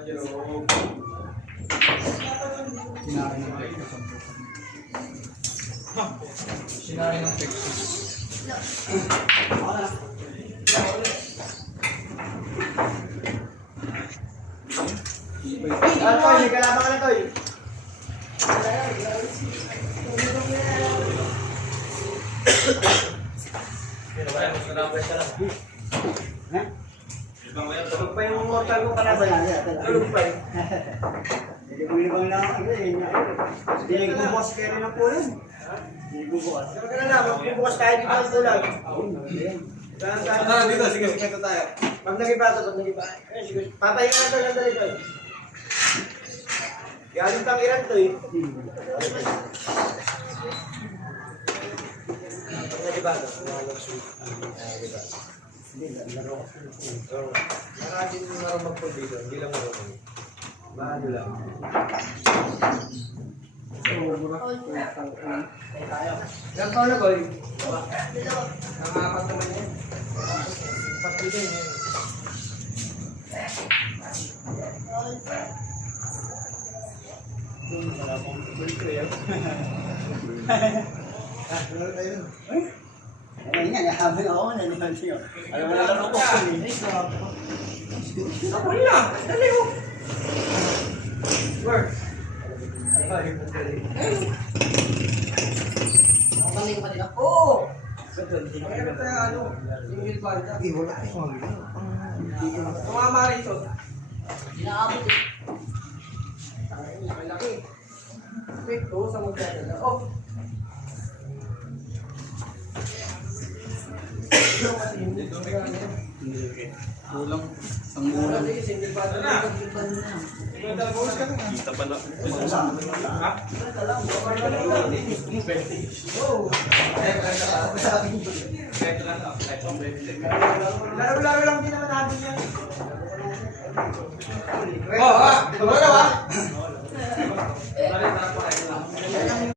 Sinari ng Texas ang puso. Sinari ng Texas. Toy, may kalaban ka na, Toy. Tulog pa yung mortal ko kalaban. Tulog pa eh. Hindi ko ilibang lang ako eh. Hindi nagbubukas kayo rin ang pulan. Hindi nagbubukas. Sabi ka na lang, magbubukas tayo dito ang pulan. Dito, sige, kwento tayo. Pag nagibato, papahinga na ito lang dali ito. Galing tang iran ito eh. Pag nagibato, mag-sweet. Hindi, laro ka. Maraming marunong mag-pulbito, hindi lang marunong. Mahalo lang. Ilang taon na ba eh? Nangapat naman yan. Patli din yan. Wala akong pulbito yan. Wala tayo. Ayun nga, nahabol ako na naman siya. Alam mo na lang ako. Ako na! Dali ko! Work! Kami ko pa nila. Oo! Kaya tayo ano? Single banda. Eh, wala akong magiging. Tumama rin ito. Inaabot eh. Malaki. Wait, oo, sa magdadala. Oh! Kulang. Isang ulam. Single banda na. Kita pa na. Laro-laro lang din naman natin yan. Oh, ha? Tumara ba?